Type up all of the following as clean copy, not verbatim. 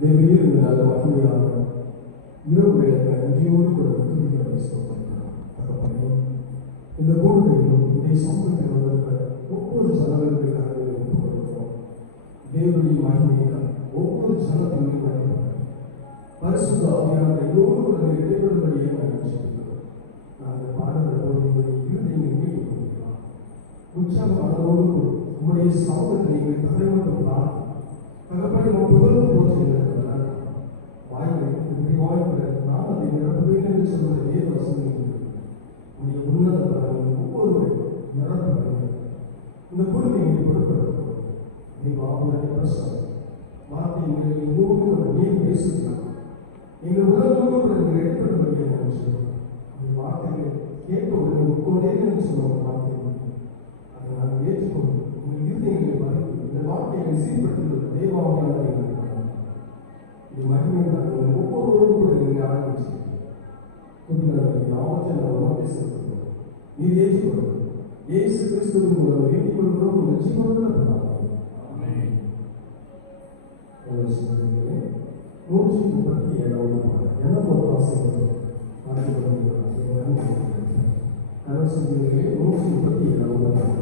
தேவையில் இந்த நல்ல மகிமையாக இரவு வேலைக்கு நன்றியோடு கூட துதிகளை ஸ்தோத்திரிக்கிறோம். தகப்பனே, இந்த கூடுகையிலும் இதை சமூகத்தில் வந்திருக்கிற ஒவ்வொரு ஜனங்களுடைய கரங்களை ஒப்புக் கொடுக்கிறோம். தேவனுடைய மகிமையினால் ஒவ்வொரு ஜனத்திலும் பரிசுத்த ஆவியானவர் எல்லோரும் கூட இடைபெறும்படியாக நாங்கள் சொல்லிக்கிறோம். நாங்கள் பாடுகிற போது எங்களுடைய இருதயங்களை மீட்டுக் கொள்கிறோம். உற்சாக மனதோடு கூட உங்களுடைய சமூகத்தை நீங்கள் தலைமட்டம் தான் தகப்பனை புகழ்ந்து போற்றுகிறார்கள். வாய்களை வாய்ப்புற நாம் அதை நிரப்ப வேண்டும் என்று சொல்வது வேத வசனங்கள் உடைய உன்னத ஒவ்வொருவரை நிரப்ப வேண்டும். இந்த கொடுமையை பொருட்படுத்துகிறோம். ஆவியான பிரசனம் வார்த்தை எங்களோடு நீர் பேசுகிறார். எங்கள் உலகத்தோடு கூட நீங்கள் எடுப்படும்படியாக நான் சொல்லுவோம். அந்த வார்த்தைகளை கேட்க உடனே உட்கொண்டே என்று சொல்லுவோம். வார்த்தை அதை நாங்கள் ஏற்றுக்கொண்டு உங்கள் இருதயங்களை மறைத்து இந்த வார்த்தைகளை சீர்படுத்துகிற தேவாவியான இது மகிமையாக ஒவ்வொருவரும் கூட நீங்கள் ஆரம்பிச்சு புதிய யாவற்றை நான் உணர்வை செலுத்துகிறோம். நீர் ஏற்றுக்கொள்ளும் இயேசு கிறிஸ்துவின் மூலம் வேண்டிக் கொள்கிறோம். நிச்சயமாக பண்ணலாம். 137வது பாடல் என்ன பொருளாசைகள் அரசியலே 137வது பாடல்.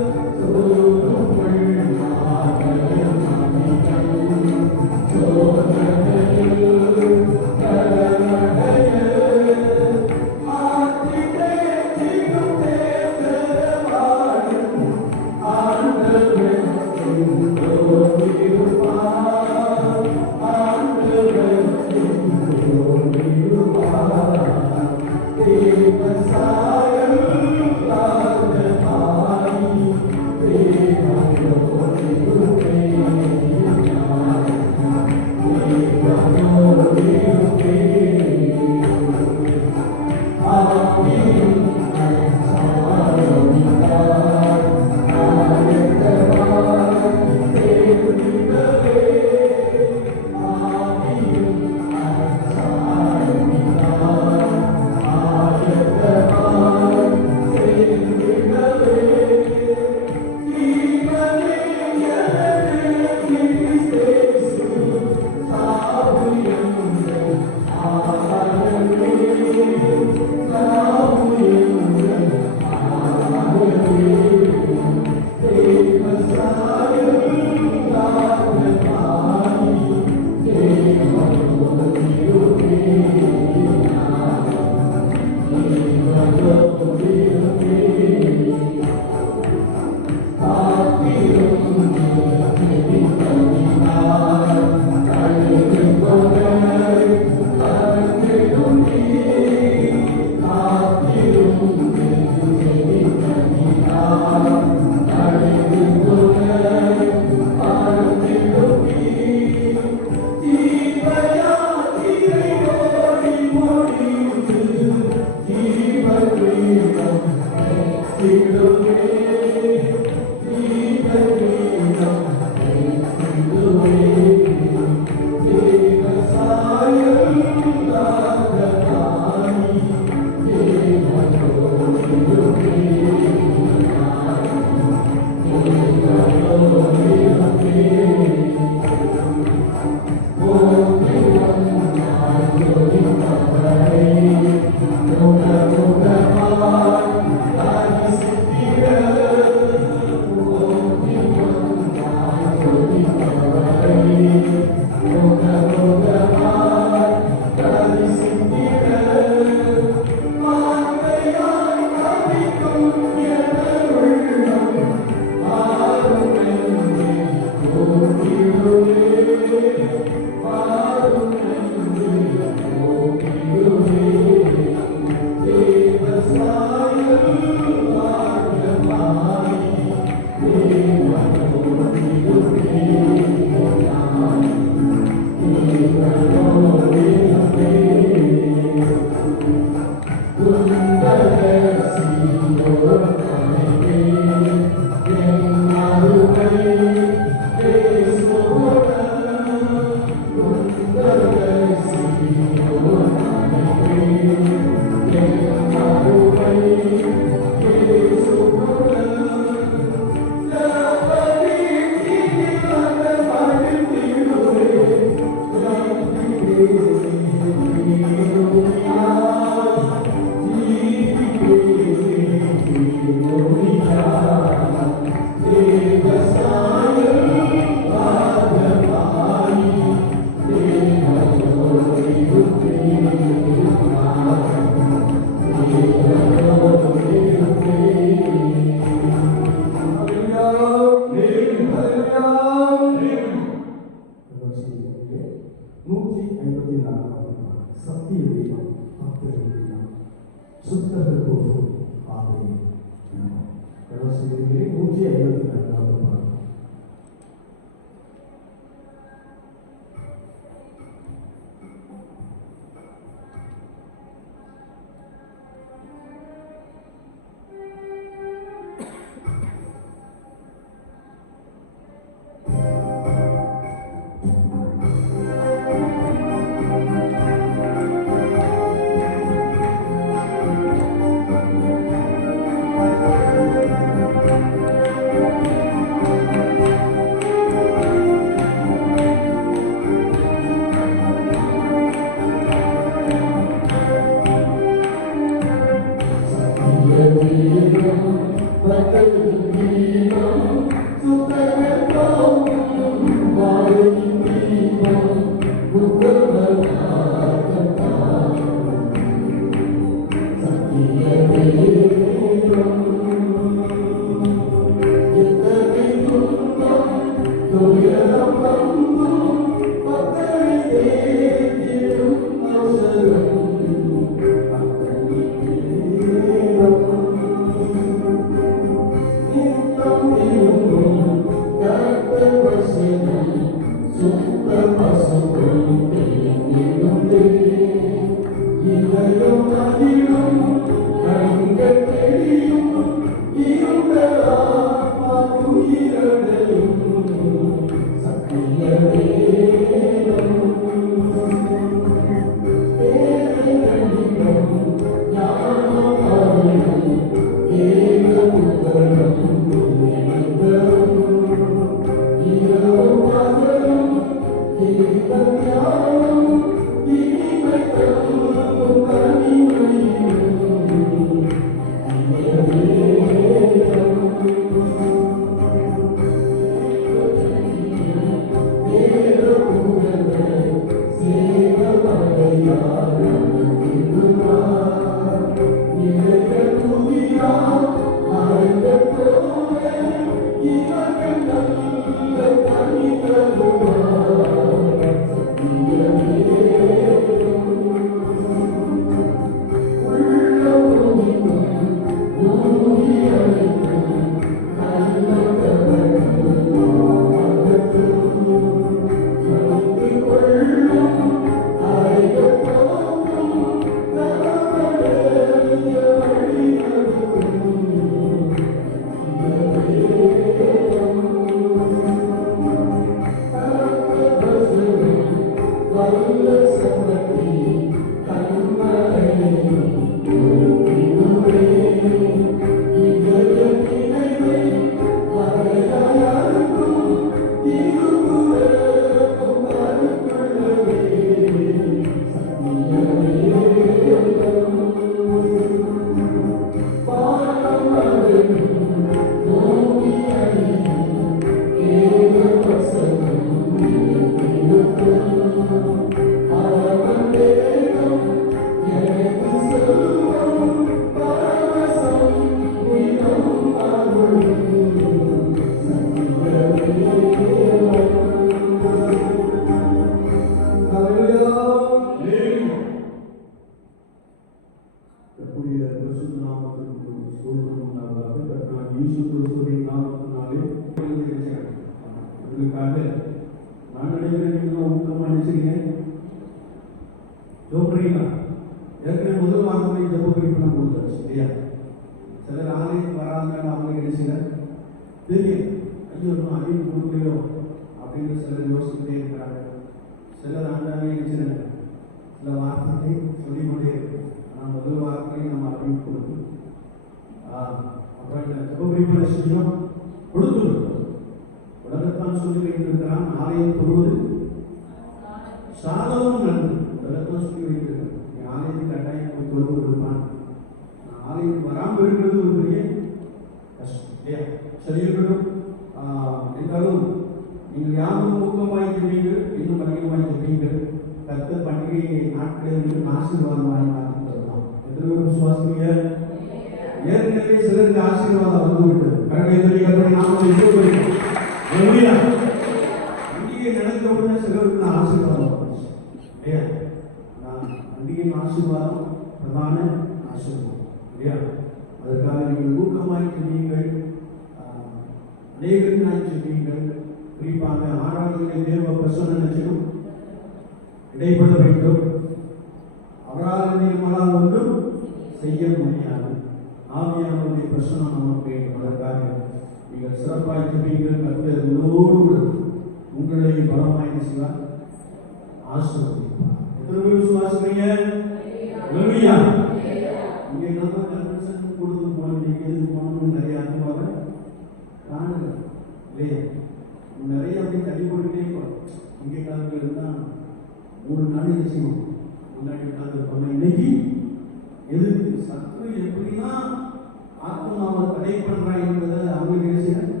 ப்ரே பண்றான் என்பதை அவங்களுக்கு என்ன செய்யணும்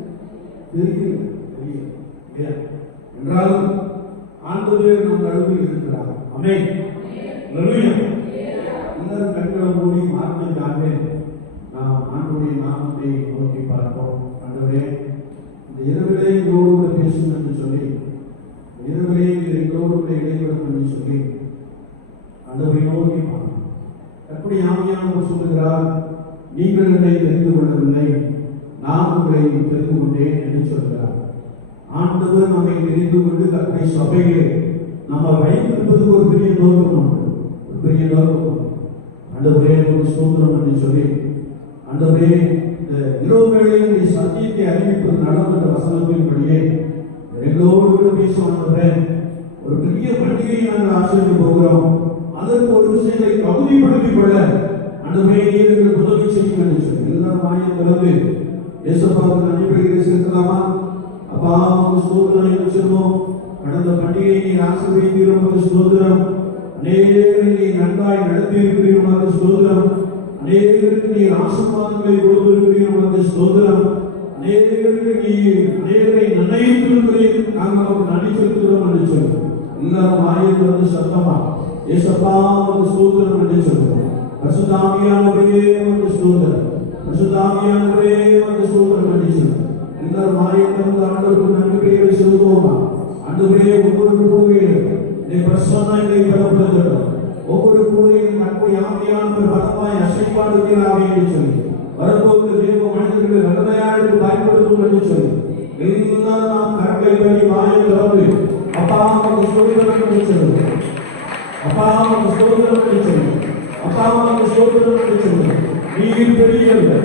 தெரியல இல்லையா? என்றாலும் ஆண்டவர் நம் நடுவில் இருக்கிறார். ஆமென். அல்லேலூயா. எல்லாரும் கண்களை மூடி மாற்றினாக நாம் ஆண்டவருடைய நாமத்தை நோக்கி பார்ப்போம். ஆண்டவரே, இந்த இரவிலே எங்களோடு பேசும் என்று சொல்லி, இரவிலே எங்களோடு இடைபெறும் என்று சொல்லி ஆண்டவரை நோக்கி பார்ப்போம். எப்படி ஆவியானவர் சொல்லுகிறார், நீங்கள் என்னை தெரிந்து கொள்ளவில்லை, நான் உங்களை தெரிந்து கொண்டேன் என்று சொல்கிறார். ஆண்டவர் நம்மை தெரிந்து கொண்டு தன்னுடைய சபையிலே நம்ம வைத்திருப்பது ஒரு பெரிய நோக்கம், ஒரு பெரிய நோக்கம். ஆண்டவரே ஒரு ஸ்தோத்திரம் என்று சொல்லி, ஆண்டவரே இந்த இரவு வேளையினுடைய சத்தியத்தை அறிவிப்பது நடந்த வசனத்தின்படியே எங்களோடு பேசுவாங்க. ஒரு பெரிய பண்டிகையை நாங்கள் ஆசிரியர் போகிறோம். அதற்கு ஒரு விஷயங்களை தகுதிப்படுத்திக் கொள்ள ஆண்டவரே நீர்கள் உதவி செய்யும் என்று சொல்லி எல்லாரும் வாயை திறந்து இயேசுவுக்கு நன்றி பலியிட செலுத்தலாமா? அப்பா உமக்கு ஸ்தோத்திரம் என்று சொல்வோம். கடந்த பண்டிகையை நீர் ஆசீர்வதித்தீர், உமக்கு ஸ்தோத்திரம். அநேகரை நீர் நன்றாய் நடத்தியிருக்கிறீர், உமக்கு ஸ்தோத்திரம். அநேகருக்கு நீர் ஆசீர்வாதங்களை கொடுத்திருக்கிறீர், உமக்கு ஸ்தோத்திரம். அநேகருக்கு நீர் அநேகரை நிர்ணயித்திருக்கிறீர், நாங்கள் உமக்கு நன்றி செலுத்துகிறோம் என்று சொல்லுவோம். எல்லாரும் வாயை திறந்து சத்தமா இயேசப்பா உமக்கு ஸ்தோத்திரம் என்று சொல்லுவோம். பரிசுத்த ஆவியானவரே உமக்கு ஸ்தோத்திரம், பரிசுத்த ஆவியானவரே உமக்கு ஸ்தோத்திரம் என்று சொல்லுவோம். எல்லாரும் வாயை திறந்து ஆண்டவருக்கு நன்றி பலியிட செலுத்துவோமா? ஆண்டவரே ஒவ்வொரு கூறுகையிலும் நீ பிரசன்னத்தை பெறப்படுகிறோம். ஒவ்வொரு கூறுகையிலும் தன்னுடைய ஆவியானவர் பலமாய் அசைப்பாடுகிறார் என்று சொல்லி வரும்போது தேவ மனிதர்கள் வல்லமையாளுக்கு பயன்படுத்தும் என்று சொல்லி எல்லாரும் நாம் கரங்களை பண்ணி வாயை திறந்து அப்பா உமக்கு ஸ்தோத்திரம் என்று சொல்லுவோம். அப்பா உமக்கு ஸ்தோத்திரம் என்று சொல்லுவோம். அப்பா உமக்கு ஸ்தோத்திரம் என்று சொல்லுவோம். நீர் பெரியவர்,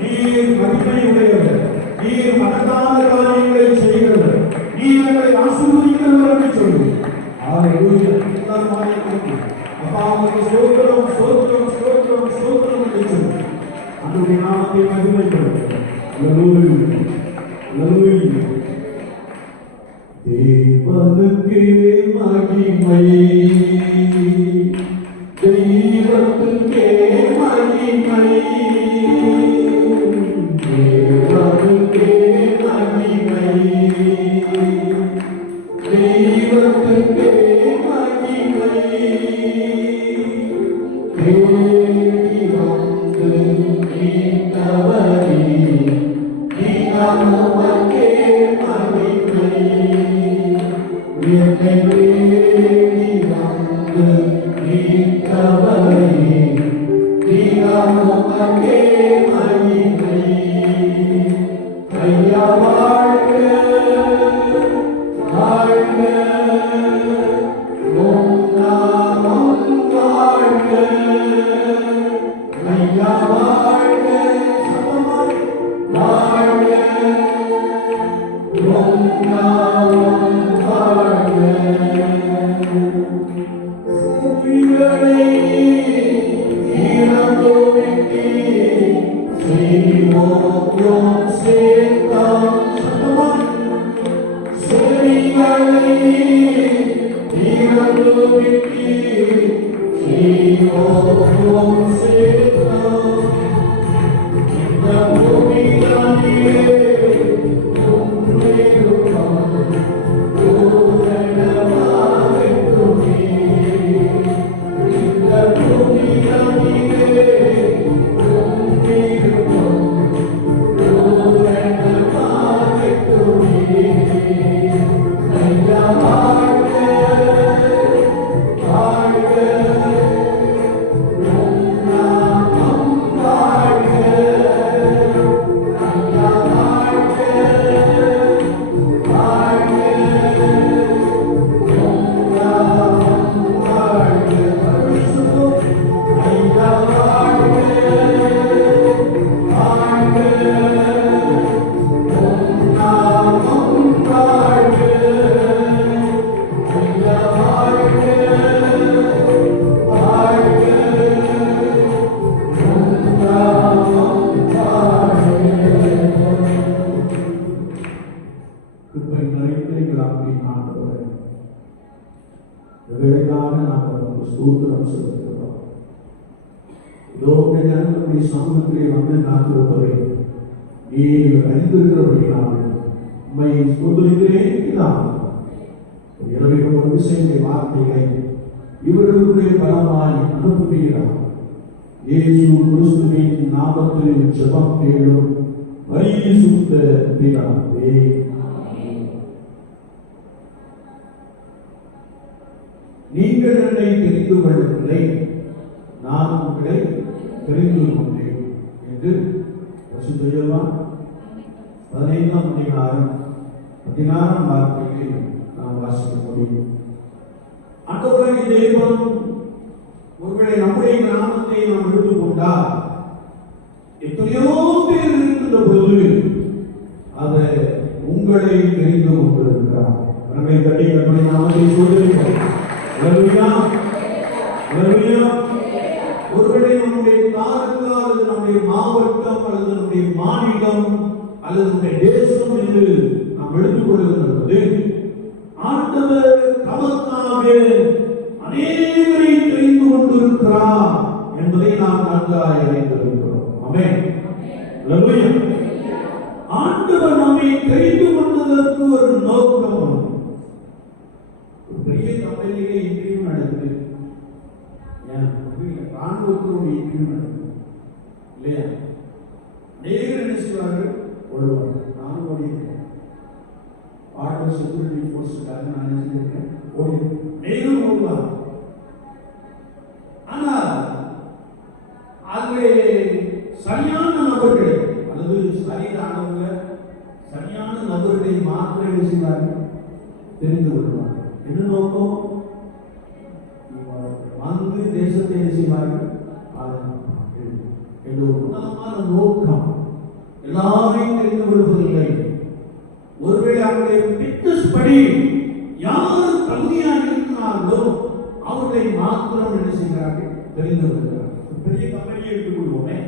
நீர் மகிமை உடையவர், நீர் மகத்தான காரியங்களை செய்கிறவர், நீர் எங்களை ஆசீர்வதிக்கிறவர் என்று சொல்லுவோம். ஹalleluya. எல்லாரும் வாயை திறந்து அப்பா உமக்கு ஸ்தோத்திரம் ஸ்தோத்திரம் ஸ்தோத்திரம் ஸ்தோத்திரம் என்று சொல்லுவோம். ஆண்டவருடைய நாமத்தை மகிமைப்படுத்துவோம். ஹalleluya. ஹalleluya. தேவனுக்கே மகிமை, தெய்வத்துக்கே மகிமை, தேவனுக்கே மகிமை, தெய்வத்துக்கே மகிமை. தேடி வந்து மீட்டவரே, நமக்கே மகிமை. என்னை தேடி வந்து மீட்டவரே, நமக்கே மகிமை. ஐயா வாழ்க வாழ்க, உம் நாமம் வாழ்க. ஐயா வாழ்க வாழ்க, உம் நாமம் வாழ்க. செவிகளை இறந்தோருக்கு செய்வோம் சேர்த்தான். செவிகளை இறந்தோருக்கு செய்வோம் சேர்த்தான். இந்த பூமியிலே ஸ்தோத்திரம் செலுத்துகிறோம். இதோ சமூகத்திலே வந்து நான் இருப்பதை நீர் அறிந்திருக்கிறபடினால் உம்மை ஸ்தோத்திரிக்கிறேன் பிதாவே. இரவிலும் ஒரு விஷயத்தை வார்த்தைகளை இவர்களுடைய பலமாய் அனுப்புகிறார். இயேசு கிறிஸ்துவின் நாமத்தில் ஜெபம் கேளும் பரிசுத்த பிதாவே. நீங்கள் என்னை தெரிந்து கொள்ளவில்லை, நான் உங்களை தெரிந்து கொண்டேன் என்று பரிசுத்த யோவான் 15ஆம் அதிகாரம் 16ஆம் வார்த்தையை நாம் வாசிக்க முடியும். ஆண்டவராகிய தேவன் ஒருவேளை நம்முடைய நாமத்தை நாம் எடுத்துக்கொண்டால் எத்தனையோ பேர் இருக்கின்ற பொழுது அதை உங்களை தெரிந்து கொண்டிருக்கிறார். நம்மை கட்டி நம்முடைய நாமத்தை சொல்லுங்கள். ஒருவேளை நம்முடைய தாலுகா அல்லது நம்முடைய மாவட்டம் அல்லது நம்முடைய மாநிலம் அல்லது நம்முடைய தேசம் என்று நாம் எடுத்துக்கொள்கிறது ஆண்டவர் தமக்காக அநேகரை தெரிந்து கொண்டிருக்கிறார் என்பதை நாம் நன்றாக அறிந்திருக்கிறோம். ஆமென். அல்லேலூயா. ஆண்டவர் நம்மை தெரிந்து கொண்டதற்கு ஒரு நோக்கம் உண்டு. ஒரு பெரிய கம்பெனியிலே இன்டர்வியூ நடக்குது, ராணுவத்தினுடைய இன்டர்வியூ நடக்குது இல்லையா? அநேகர் என்ன செய்வார்கள்? ஓடுவாங்க. நானும் ஓடியிருக்கேன். பார்டர் செக்யூரிட்டி போர்ஸுக்காக நான் என்ன செஞ்சிருக்கேன்? ஓடியிருக்கேன். அநேகரும் ஓடுவாங்க. ஆனால் அதிலே சரியான நபர்களை அல்லது சரியானவங்க சரியான நபர்களை மாத்திரம் என்ன செய்வார்கள்? தெரிந்து கொள்வார்கள். என்ன நோக்கம்? வந்து தேசத்தை என்ன செய்வார்கள்? என்ற ஒரு உன்னதமான நோக்கம். எல்லாரையும் தெரிந்து கொள்வதில்லை. ஒருவேளை அவருடைய பிட்னஸ் படி யார் தகுதியாக இருக்கிறார்களோ அவர்களை மாத்திரம் என்ன செய்கிறார்கள்? தெரிந்து கொள்கிறார்கள். பெரிய கம்பெனியை எடுத்துக்கொள்வோமே,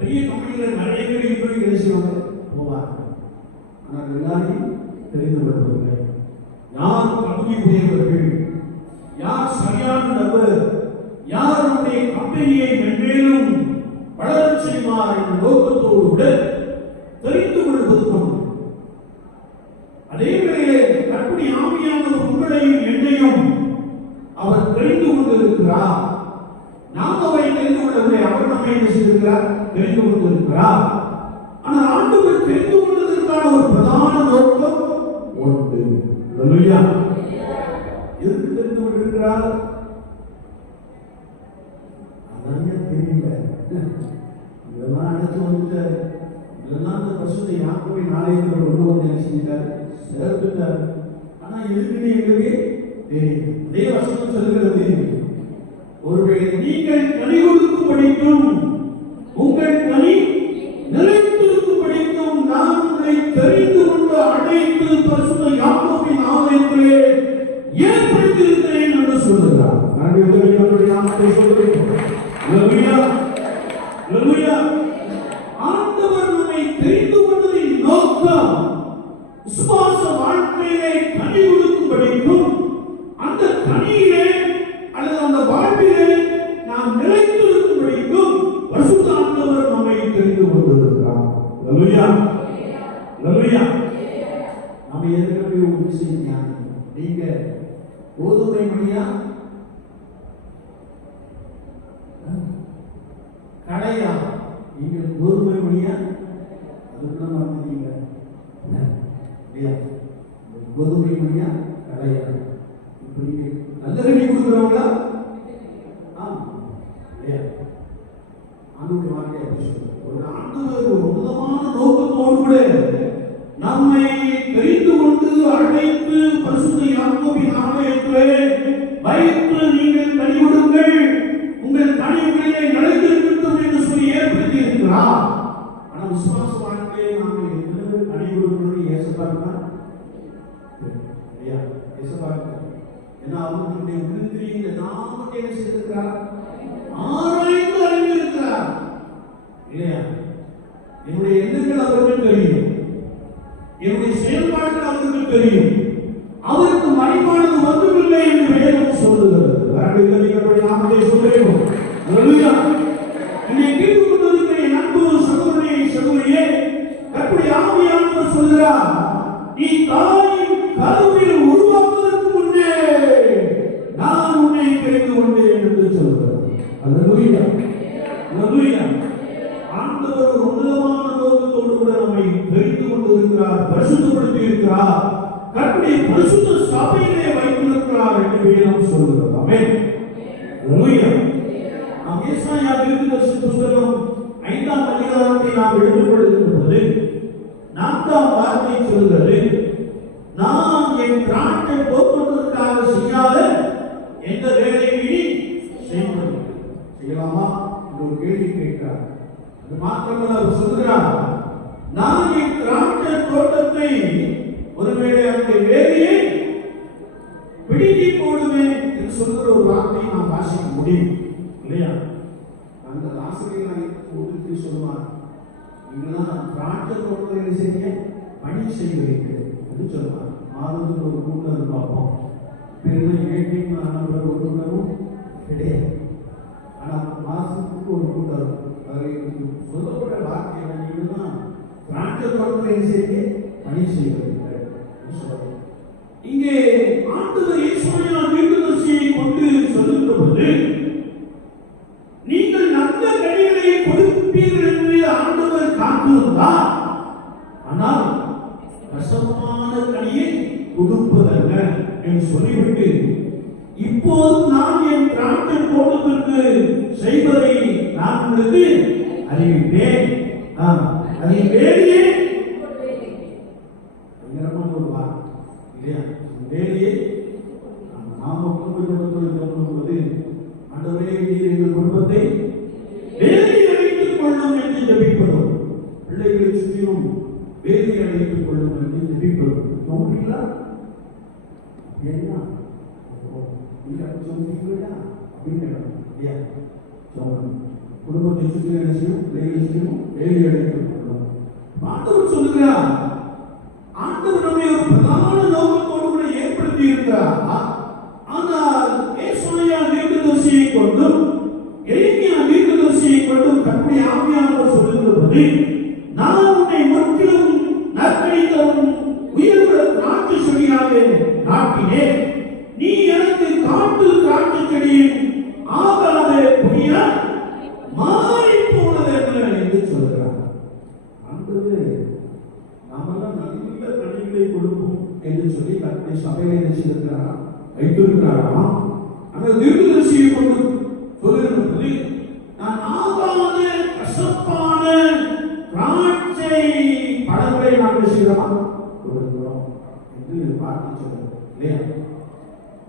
பெரிய கம்பெனியில் நிறைய பேர் இன்டர்வியூ என்ன செய்வாங்க? போவார்கள். ஆனால் எல்லாரையும் தெரிந்து கொள்வதில்லை. யார் தகுதி உடையவர்கள், யார் சரியான நபர், யார் நம்முடைய கம்பெனியை மென்மேலும் வளரச் செய்வார் என்ற நோக்கத்தோடு கூட தெரிந்து கொள்வது கொண்டு அதே வேளையிலே கற்பனை ஆவியானவர் உங்களையும் என்னையும் அவர் தெரிந்து கொண்டிருக்கிறார். நாம் அவரை தெரிந்து கொள்ளவில்லை, அவர் நம்மை என்ன செய்திருக்கிறார்? தெரிந்து கொண்டிருக்கிறார். ஆனால் ஆண்டவர் தெரிந்து கொண்டதற்கான ஒரு பிரதான நோக்கம் உண்டு. அல்லேலூயா. எதுக்கு தெரிந்து கொண்டிருக்கிறார்? அதெல்லாம் தெரியல. இதெல்லாம் அழைச்சு வந்துட்டு இதெல்லாம் இந்த பசுத்தை யாக்கோபை நாளைக்கு கொண்டு வந்து என்ன செஞ்சிட்டார்? சேர்த்துட்டார். ஆனா எதுக்குன்னு எங்களுக்கு தெரியும். அதே வசனம் சொல்லுகிறது, ஒருவேளை நீங்கள் கனி கொடுக்கும் படிக்கும் உங்கள் கனி நிலைத்திருக்கும் படிக்கும் நான் உங்களை தெரிந்து கொண்டு அழைத்து பரிசுத்த யாக்கோபின் ஆலயத்திலே ஏற்படுத்தியிருக்கிறேன் என்று சொல்லுகிறார். நாமத்தை சொல்லுகிறேன். ஆண்டவர் நம்மை தெரிந்து கொண்டதின் நோக்கம் விசுவாச வாழ்க்கையிலே கனி கொடுக்கும் படிக்கும் அந்த கனியிலே அல்லது அந்த வாழ்விலே நாம் நிலைத்திருக்கும் படிக்கும் பரிசுத்த ஆண்டவர் நம்மை தெரிந்து கொண்டிருக்கிறார். அல்லேலூயா. அல்லேலூயா. நாம் ஏற்கனவே ஒரு விஷயம் ஞானம். நீங்க கோதுமை மணியா கடையா? நீங்க கோதுமை மணியா? அதுக்குள்ள மறந்துட்டீங்க. கோதுமை மணியா கடையா? இப்ப நீங்க நல்ல கனி கொடுக்குறவங்களா? ஆண்டவருடைய வார்த்தை அப்படி சொல்லுது. ஒரு ஆண்டவர் ஒரு உன்னதமான நோக்கத்தோடு கூட நம்மை தெரிந்து கொண்டு அழைத்து பரிசுத்த யாக்கோபின் ஆலயத்திலே வைத்து நீங்கள் கனி கொடுங்கள், உங்கள் கனி உங்களிலே நிலைத்திருக்கட்டும் என்று சொல்லி ஏற்படுத்தி இருக்கிறார். ஆனால் விசுவாச வாழ்க்கையை நாம் எத்தனை கனி கொடுக்கணும்னு ஏசப்பாருன்னா ஏசப்பாரு ஏன்னா அவர்களுடைய உள்ளத்தில் நாம என்ன செய்திருக்கிறார்? ஆராய்ந்து அறிந்திருக்கிறார் இல்லையா? என்னுடைய எண்ணங்கள் அவருக்கு தெரியும், என்னுடைய செயல்பாடுகள் அவருக்கு தெரியும். அவருக்கு மறைவானது ஒன்றுமில்லை என்று வேதம் சொல்லுகிறது. நாமத்தை சொல்லுகிறோம். இதை கேட்டுக் கொண்டிருக்கிற என் அன்பு சகோதரனே சகோதரியே, நீ தாயின் கருவில் உருவாக்குவதற்கு முன்னே நான் உன்னை தெரிந்து கொண்டேன் என்று சொல்கிறார். அல்லேலூயா, அல்லேலூயா. ஆண்டவர் ஒரு உன்னதமான நோக்கத்தோடு கூட நம்மை தெரிந்து கொண்டிருக்கிறார், பரிசுத்தப்படுத்தி இருக்கிறார், கர்த்தருடைய பரிசுத்த சபையிலே வைத்திருக்கிறார் என்று வேதம் சொல்கிறது. ஆமென், அல்லேலூயா. நாம் ஏசாயா தீர்க்கதரிசி புத்தகம் 5ஆம் அதிகாரத்தை நாம் எடுத்துக்கொள்ளுகிற போது 4ஆம் வார்த்தை சொல்கிறது, நான் என் திராட்சை தோட்டத்திற்காக செய்யாத எந்த வேலையை செய்யலாமா என்று ஒரு கேள்வி கேட்கிறார். அது மாத்திரமல்ல, அவர் சொல்கிறார், நான் என் திராட்சை தோட்டத்தை ஒருவேளை அந்த வேலையை பிடிக்கி போடுவேன் என்று சொல்கிற ஒரு வார்த்தையை நாம் வாசிக்க முடியும் இல்லையா? அந்த ஆசிரியர் ஒதுக்கி சொல்லுவார், நீங்களாம் திராட்சை தோட்டத்தை செய்ய பணி செய்கிறீர்கள் என்று சொல்லுவார். மாதத்துக்கு ஒரு கூட்டம் பார்ப்போம், பெரிய ஏடிஎம் நம்பர் ஒரு கூட்டமும் கிடையாது. ஆனால் மாதத்துக்கு ஒரு கூட்டம் அதில் சொல்லப்பட்ட வார்த்தை நீங்கள்தான் திராட்சை தோட்டத்தை செய்ய பணி செய்கிறீர்கள். இங்கே ஆண்டவர் ஏசாயா தீர்க்கதரிசியை கொண்டு சொல்லுகிற போது, நீங்கள் நல்ல கனிகளை கொடுப்பீர்கள் என்று ஆண்டவர் காத்திருந்தார், ஆனால் கசப்பான கனியை கொடுப்பதல்ல என்று சொல்லிவிட்டு, இப்போது நான் என் திராட்சை தோட்டத்திற்கு செய்வதை நான் உங்களுக்கு அறிவிப்பேன், அதை வேலையே பயங்கரமான ஒரு வார்த்தை இல்லையா? வேலையை நாம குடும்பத்தில் கவனிப்பது, ஆண்டவரே நீர் எங்கள் குடும்பத்தை வேலை அழைத்துக் கொள்ளும் என்று ஜெபிப்பதும், பிள்ளைகளை சுற்றிலும் வேலை அழைத்துக் கொள்ளும் என்று ஜெபிப்பதும் நோக்கிறீங்களா? என்ன சொல்றீங்களா அப்படின்னு இல்லையா? குடும்பத்தை சுற்றி என்ன செய்யும்? பிள்ளைகளை சுற்றிலும் வேலை அழைத்துக் கொள்ளும். ஆண்டவர் சொல்லுகிறார், ஆண்டவர் நம்மை ஒரு பிரதான நோக்கத்தோடு கூட ஏற்படுத்தி இருக்கிறார். ஆனால் ஏசாயா தீர்க்கதரிசியை கொண்டும் எரேமியா தீர்க்கதரிசியை கொண்டும் கர்த்தருடைய ஆவியானவர் சொல்லுகிறது, நான் உன்னை முற்றிலும் நற்கனித்தரும் உயிருள்ள திராட்சை செடியாக நாட்டினேன், நீ எனக்கு காட்டு திராட்சை செடியின் ஆகாத கொடியாய் மாறி போனது என்று சொல்கிறார். ஆண்டவர் நாமெல்லாம் நல்ல கனிகளை கொடுப்போம் என்று சொல்லி கர்த்தருடைய சபையிலே நினைச்சிருக்கிறாரா, வைத்திருக்கிறாரா? ஆனால் தீர்க்கதரிசியை கொண்டு சொல்லுகிறது, நான் ஆகாத கசப்பான திராட்சை பழங்களை நாம் செய்யலாம் கொடுக்கிறோம் என்று வார்த்தை சொல்லுங்க இல்லையா?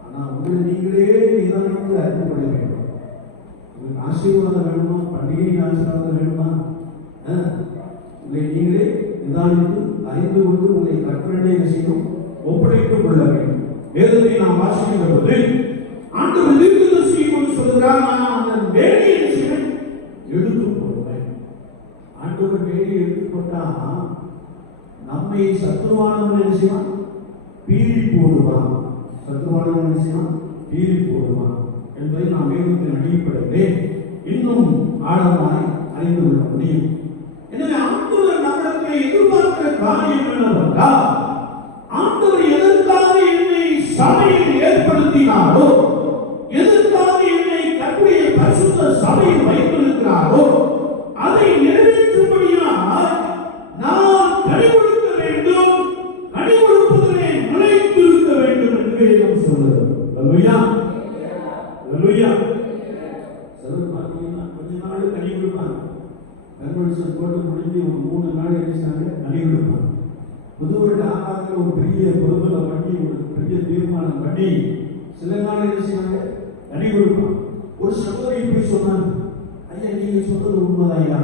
ஆனா உங்களை நீங்களே நிதானித்து அறிந்து கொள்ள வேண்டும். உங்களுக்கு ஆசீர்வாதம் வேணுமா, பண்டிகை ஆசீர்வாதம் வேணுமா, உங்களை நீங்களே நிதானித்து அறிந்து கொண்டு உங்களை கற்பனை செய்யும் ஒப்படைத்துக் கொள்ள வேண்டும். வேதத்தை நாம் வாசிக்கின்ற போது ஆண்டவர் தீர்க்கதரிசியை கொண்டு சொல்கிறார், நான் அந்த வேலையை எடுத்து போடுவேன். ஆண்டவர் வேலையை எடுத்து போட்டா நம்மை சத்துருவானவன் என்ன செய்வான்? பீறி போடுவான். சத்துருவானவன் என்ன செய்வான்? பீறி போடுவான் என்பதை நாம் வேதத்தின் அடிப்படையிலே இன்னும் ஆழமாய் அறிந்து கொள்ள முடியும். எனவே ஆண்டவர் நம்மிடத்தில் எதிர்பார்க்கிற காரியம் என்னவென்றால், ஆண்டவர் எதற்காக என்னை சபையில் ஏற்படுத்தினாரோ, எதற்காக என்னை கர்த்தருடைய பரிசுத்த சபையில் வைத்திருக்கிறாரோ, அதை நிறைவேற்றும்படியாக நான் கனி கொடுக்க வேண்டும், கனி கொடுப்பதிலே நிலைத்திருக்க வேண்டும் என்று வேதம் சொல்கிறது. அல்லேலூயா, அல்லேலூயா. சிலர் பார்த்தீங்கன்னா கொஞ்ச நாள் கனி கொடுப்பாங்க, கன்வென்ஷன் போட்டு முடிஞ்சு ஒரு 3 நாள் எழுதினாங்க கனி கொடுப்பாங்க. புது வருட ஆகாரத்தில் ஒரு பெரிய பொருத்தலை பண்ணி, ஒரு பெரிய தீர்மானம் பண்ணி சில நாள் என்ன செய்வாங்க? கனி கொடுப்பாங்க. ஒரு சகோதரி இப்படி சொன்னாங்க, ஐயா நீங்க சொல்றது உண்மைதான் ஐயா,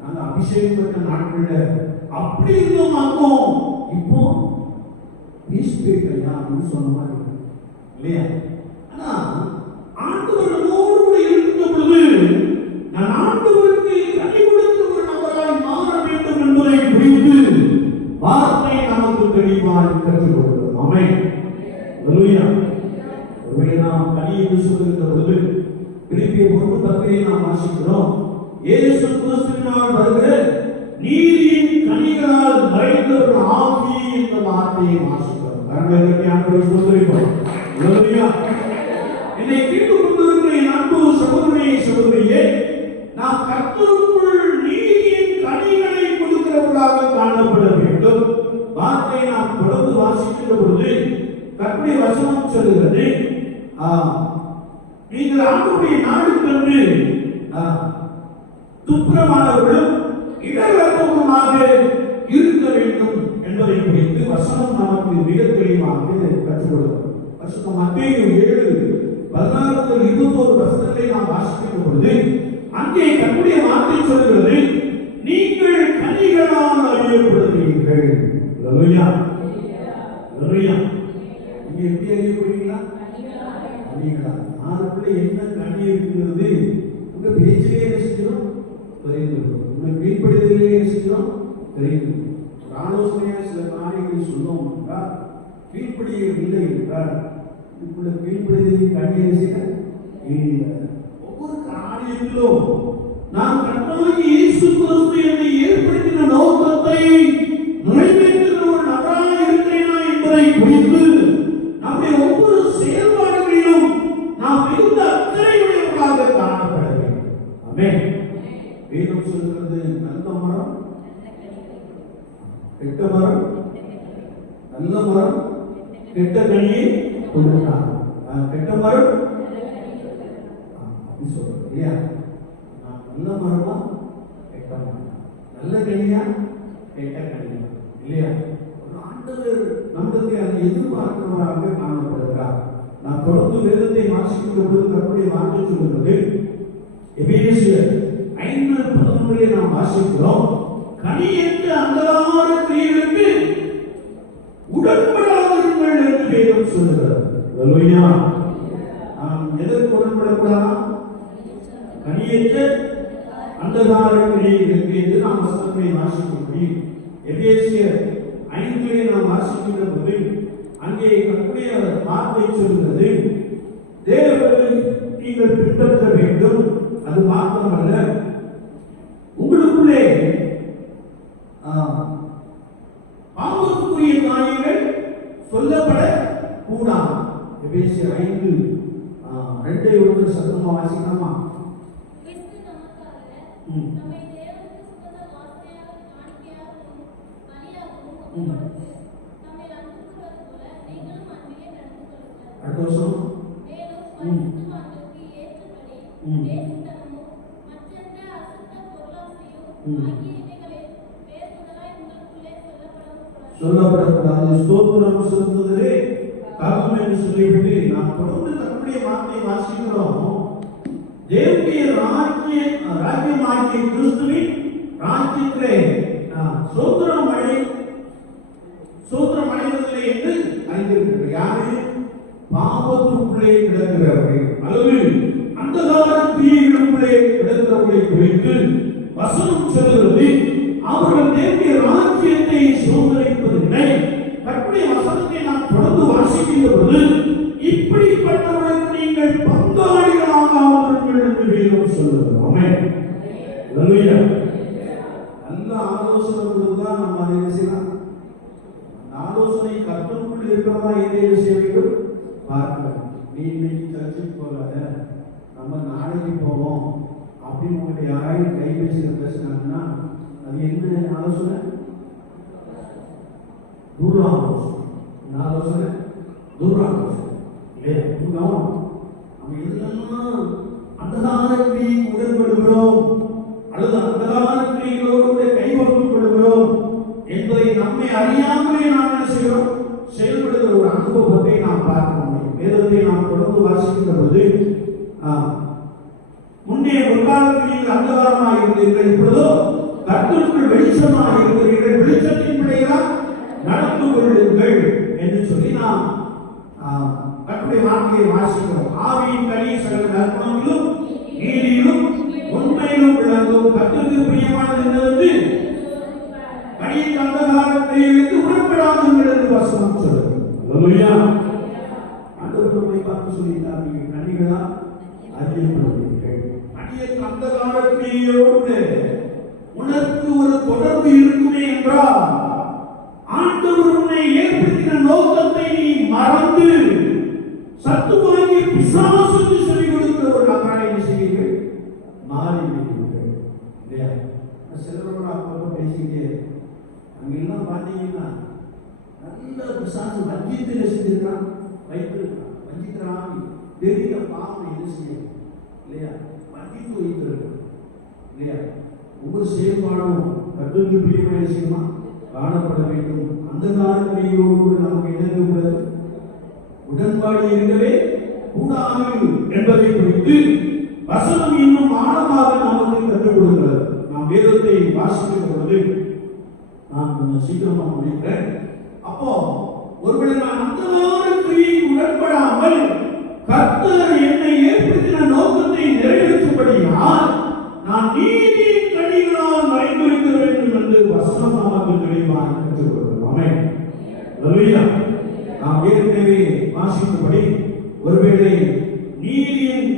நாங்க அபிஷேகம் பெற்ற நாட்கள்ல அப்படி இருந்தோம், அப்போம் இப்போ பீஸ்பேட் ஐயா அப்படின்னு சொன்ன மாதிரி இல்லையா? ஆனா ஆண்டவர் நம்மோடு கூட இருந்த பொழுது நான் ஆண்டவருக்கு கனி கொடுத்த ஒரு நபராய் மாற வேண்டும் என்பதை புரிந்து வார்த்தை நமக்கு தெளிவாய் கற்றுக் கொடுக்கிறது. ஆமென், அல்லேலூயா. ஒருவேளை நாம் கனியை சொல்லுகின்ற பொழுது பிலிப்பியர் 1:10 நாம் வாசிக்கிறோம், இயேசு கிறிஸ்துவினால் வருகிற நீதியின் கனிகளால் நிறைந்தவர் ஆவி என்ற வார்த்தையை கர்த்தருடைய வசனம் சொல்லுகிறது, நீங்கள் ஆண்டவருடைய நாடுக்கென்று துப்புரமானவர்களும் இடவற்றவர்களுமாக இருக்க வேண்டும் என்பதை குறித்து வசனம் நமக்கு மிக தெளிவாக கற்றுக் கொடுக்கும். பரிசுத்த மத்தேயு 7:16-21 வசனத்தை நாம் வாசிக்கும் பொழுது அங்கே கர்த்தருடைய வார்த்தை சொல்கிறது, நீங்கள் கனிகளால் அறியப்படுவீர்கள். அல்லேலூயா, அல்லேலூயா. நீங்க எப்படி அறியப்படுவீங்களா? கனிகளா. யாருக்குள்ள என்ன கனி இருக்கிறது உங்க பேச்சிலே ரசிக்கிறோம் தெரிந்து, உங்க கீழ்ப்படிதலே ரசிக்கிறோம் தெரிந்து. ஒரு ஆலோசனையாக சில காரியங்களை சொன்னோம் என்றால் கீழ்ப்படியவில்லை என்றால் இப்படி கீழ்ப்படிதலின் கனியை ரசிக்க இல்லை. ஒவ்வொரு காரியத்திலும் நாம் கர்த்தராகிய இயேசு கிறிஸ்து என்னை ஏற்படுத்தின நோக்கத்தை நிறைவேற்றுகிற ஒரு நபராக இருக்கிறேனா என்பதை குறித்து நம்முடைய ஒவ்வொரு செயல்பாடுகளிலும் நாம் மிகுந்த அக்கறையுடையவர்களாக காணப்பட வேண்டும். ஆமென். வேதம் சொல்கிறது, நல்ல மரம் கெட்ட மரம், நல்ல மரம் கெட்ட கனியை கொடுத்தான். கெட்ட மரம் அப்படி சொல்றது இல்லையா? நல்ல மரமா கெட்ட மரம், நல்ல கனியா கெட்ட கனியா இல்லையா? ஆண்டவர் நம்மளை அதை எதிர்பார்க்கிறவராக காணப்படுகிறார். நாம் தொடர்ந்து வேதத்தை வாசிக்கின்ற பொழுது கர்த்தருடைய வார்த்தை சொல்கிறது, எபேசியர் 5:11 நாம் வாசிக்கிறோம், கனியற்ற அந்தகார கிரியைகளுக்கு உடன்படாதிருங்கள் என்று வேதம் சொல்கிறது. அல்லேலூயா. நாம் எதற்கு உடன்படக்கூடாதா? கனியற்ற அந்தகார கிரியைகளுக்கு என்று நாம் வசனத்தை வாசிக்க முடியும். எபேசியர் 5 நாம் வாசிக்கின்ற போது அங்கே கர்த்தருடைய வார்த்தை சொல்கிறது, தேவனை நீங்கள் பின்பற்ற வேண்டும். அது மாத்திரமல்ல, உங்களுக்குள்ளே பாவத்துக்குரிய காரியங்கள் சொல்லப்பட கூடாது. எபேசியர் 5:2 சத்தமா வாசிக்கலாமா? அடுத்த வருஷம் சொல்லப்படக்கூடாது. ஸ்தோத்திரம் சொல்வதிலே தாக்கம் என்று சொல்லிவிட்டு நாம் தொடர்ந்து கர்த்தருடைய வார்த்தையை வாசிக்கிறோம். தேவனுடைய ராஜ்யமாகிய கிறிஸ்துவின் ராஜ்யத்திலே ஸ்தோத்திரம் அடைவதில்லை என்று அறிந்திருக்கிறார். யாரு? பாவத்துக்குள்ளே கிடக்கிறவர்கள் அல்லது அந்தகார கிரியைகளுக்குள்ளே கிடக்கிறவர்களை குறித்து வசனம் சொல்கிறது, அவர்கள் தேவனுடைய ராஜ்யத்தை சுதந்தரிப்பதில்லை. கர்த்தருடைய வசனத்தை நாம் தொடர்ந்து வாசிக்கின்ற பொழுது இப்படிப்பட்டவர்களுக்கு நீங்கள் பங்காளிகளாக ஆவீர்கள் என்று வேதம் சொல்கிறது. ஆமென். அல்லேலூயா. நல்ல ஆலோசனை கொடுத்தா நம்ம அதை செய்யலாம். ஆலோசனை கர்த்தருக்குள் இருக்கிறதா என்ன செய்ய வேண்டும் பார்க்கலாம். நீ இன்னைக்கு சர்ச்சுக்கு போகாத, நம்ம நாளைக்கு போவோம் அப்படின்னு உங்கள்கிட்ட யாராவது கைபேசியில் பேசினாங்கன்னா அது என்ன ஆலோசனை? தூர ஆலோசனை. என்ன ஆலோசனை? தூர ஆலோசனை இல்லையா? கவனம். நம்ம எதெல்லாம் அந்தகார கிரியை உடன்படுகிறோம் அல்லது அந்தகார கிரியைகளோடு கைவர்த்துக் கொள்கிறோம் என்பதை நம்மை அறியாமலே நாம் என்ன செய்கிறோம்? செயல்படுகிற ஒரு அனுபவத்தை நாம் பார்க்க முடியும். வேதத்தை நாம் தொடர்ந்து வாசிக்கின்ற பொழுது முன்னே ஒரு காலத்தில் நீங்கள் அந்தகாரமாக இருந்தீர்கள், இப்பொழுதோ கர்த்தருக்குள் வெளிச்சமாக இருக்கிறீர்கள், வெளிச்சத்தின் பிள்ளைகளாக நடந்து கொள்ளுங்கள் என்று சொல்லி நாம் கர்த்தருடைய வார்த்தையை வாசிக்கிறோம். ஆவியின் கனி சகல நற்குணங்களிலும் நீதியிலும் உண்மையிலும் விளங்கும், கர்த்தருக்கு பிரியமானது என்னவென்று கனியின் அந்தகார கிரியைகளுக்கு உடன்படாதீர்கள் என்று வசனம் சொல்லுது. அல்லேலூயா. ஆண்டவர் போய் பார்த்து சொல்லிட்டார், நீங்கள் கனிகளா அறியப்படுவீர்கள். கனியின் அந்தகார கிரியையோடு உனக்கு ஒரு தொடர்பு இருக்குமே என்றால் ஆண்டவர் உன்னை ஏற்படுத்தின நோக்கத்தை நீ மறந்து சத்துவாகிய பிசாசுக்கு சொல்லிக் கொடுக்கிற ஒரு நபராக என்ன செய்வீர்கள்? மாறிவிடுவீர்கள் இல்லையா? சிலரோட அப்பப்போ பேசிக்கிட்டே அங்கெல்லாம் பார்த்தீங்கன்னா நல்ல பிசாசு மத்தியத்தில் செஞ்சிருக்கான், வைத்திருக்கிறான். வஞ்சிக்கிற ஆவி தெரிய பாவம் என்ன செய்யும் இல்லையா? வஞ்சித்து வைத்திருக்கிறான் இல்லையா? ஒவ்வொரு செயல்பாடும் கற்றுக்கு பிரியமான விஷயமா காணப்பட வேண்டும். அந்த காலத்திலேயோடு நமக்கு என்ன கூடாது? உடன்பாடு இருக்கவே கூடாது என்பதை குறித்து வசனம் இன்னும் ஆழமாக நமக்கு கற்றுக் கொடுக்கிறது. நாம் வேதத்தை வாசிக்கிற பொழுது நான் கொஞ்சம் சீக்கிரமா முடிக்கிறேன். அப்போ ஒருவேளை நான் அந்த காலத்திலே உடன்படாமல் கர்த்தர் என்னை ஏற்படுத்தின நோக்கத்தை நிறைவேற்றும்படியால் நான் நீதியின் கனிகளால் மறைந்திருக்க வேண்டும் என்று வசனம் நமக்கு தெளிவாக கற்றுக் கொடுக்கிறது. ஆமென். அல்லேலூயா. நாம் ஏற்கனவே வாசித்தபடி ஒருவேளை நீதியின்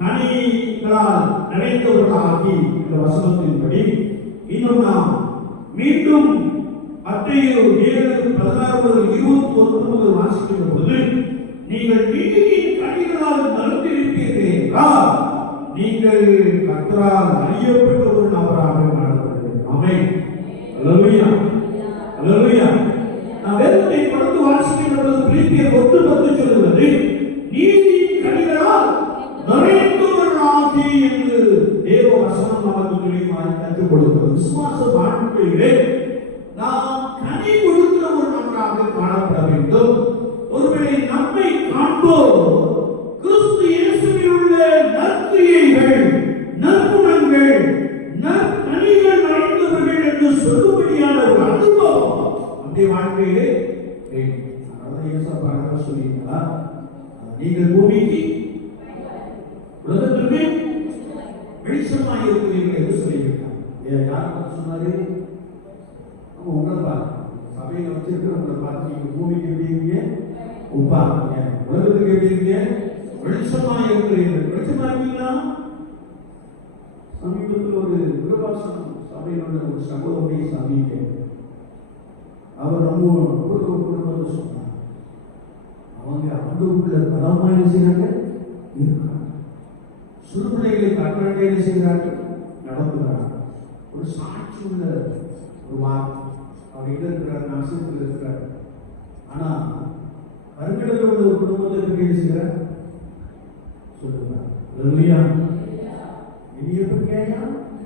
கனிகளால் நிறைந்தவர்களாகி இந்த வசனத்தின்படி இன்னும் நாம் மீண்டும் மத்தேயு 7:16-21 வாசிக்கிற பொழுது நீங்கள் நீதியின் கனிகளால் நிறைந்திருப்பீர்கள் என்றால் நீங்கள் கர்த்தரால் அறியப்பட்ட ஒரு நபராக காணப்படுவீர்கள். ஆமென். அல்லேலூயா. அல்லேலூயா. நாம் வேதத்தை தொடர்ந்து வாசிக்கிற பொழுது பிலிப்பியர் 1:10 சொல்கிறது நீதியின் கனிகளால் நிறைந்தவர்களாகி என்று தேவ வசனம் நமக்கு தெளிவாக கற்றுக் கொடுக்கிறது. விசுவாச வாழ்க்கையிலே நாம் கனி கொடுக்கிற ஒரு நபராக காணப்பட வேண்டும். ஒருவேளை நம்மை காண்போர் கிறிஸ்து இயேசுவில் உள்ள நற்கிரியைகள், நற்குணங்கள், நற்கனிகள் நிறைந்தவர்கள் என்று சொல்லும்படியான ஒரு அனுபவம் நம்முடைய வாழ்க்கையிலே வேண்டும். அதாவது இயேசப்பா என்ன சொல்லியிருந்தா, நீங்கள் பூமிக்கு உலகத்திற்கு வெளிச்சமாக இருக்கிறீர்கள் என்று சொல்லியிருக்காங்க. யார் சொன்னாரு? உங்களை பார்த்து சபையில வச்சிருக்கிற உங்களை பார்த்து நீங்க பூமிக்கு எப்படி இருக்கீங்க? உப்பா இருக்கீங்க. உலகத்துக்கு எப்படி இருக்கீங்க? வெளிச்சமா இருக்கிறீர்கள். வெளிச்சமா இருக்கீங்களா? சமீபத்தில் ஒரு விருபாசனம் சபையில் உள்ள ஒரு சகோதரியை சந்திக்க அவர் நம்ம குடும்பத்தை சொன்னார். அவங்க ஆண்டவருக்குள்ள பலமா என்ன செய்யறாங்க? இருக்கிறாங்க. சிறுபிள்ளைகளை கற்றாங்க என்ன செய்கிறாங்க? நடத்துகிறாங்க. ஒரு சாட்சி உள்ள ஒரு வார்த்தை. அவர் எங்க இருக்கிறார்? நாசத்தில் இருக்கிறார். ஆனா வருடத்தில் உள்ள ஒரு குடும்பத்தை எப்படி என்ன செய்கிறார்? சொல்லுகிறார். அல்லேலூயா. இனிய பிரியாயா,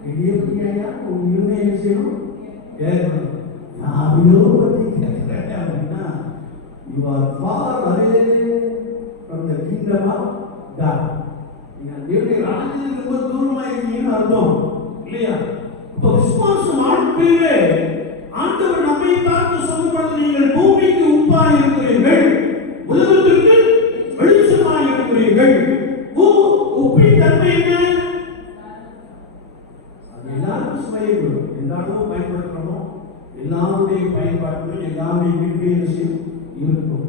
இனிய பிரியாயா, உங்க இருந்த என்ன செய்யணும்? கேட்கணும். யாரையோ பத்தி கேட்கிறேன் அப்படின்னா you are far away from the kingdom of God. நீங்க தேவனுடைய ராஜ்யத்துக்கு ரொம்ப தூரமா இருக்கீங்கன்னு அர்த்தம் இல்லையா? அப்ப விசுவாச வாழ்க்கையிலே ஆண்டவர் நம்மை பார்த்து சொல்லும்போது நீங்கள் பூமிக்கு உப்பாய் இருக்கிறீர்கள், உலகத்திற்கு வெளிச்சமாய் இருக்கிறீர்கள். உப்பின் தன்மை என்ன? அது எல்லாருக்கும் சுவையும் எல்லாரும் பயன்படுத்துறோமோ எல்லாருடைய பயன்பாட்டிலும் எல்லாருடைய வீட்டையும் இருக்கும்.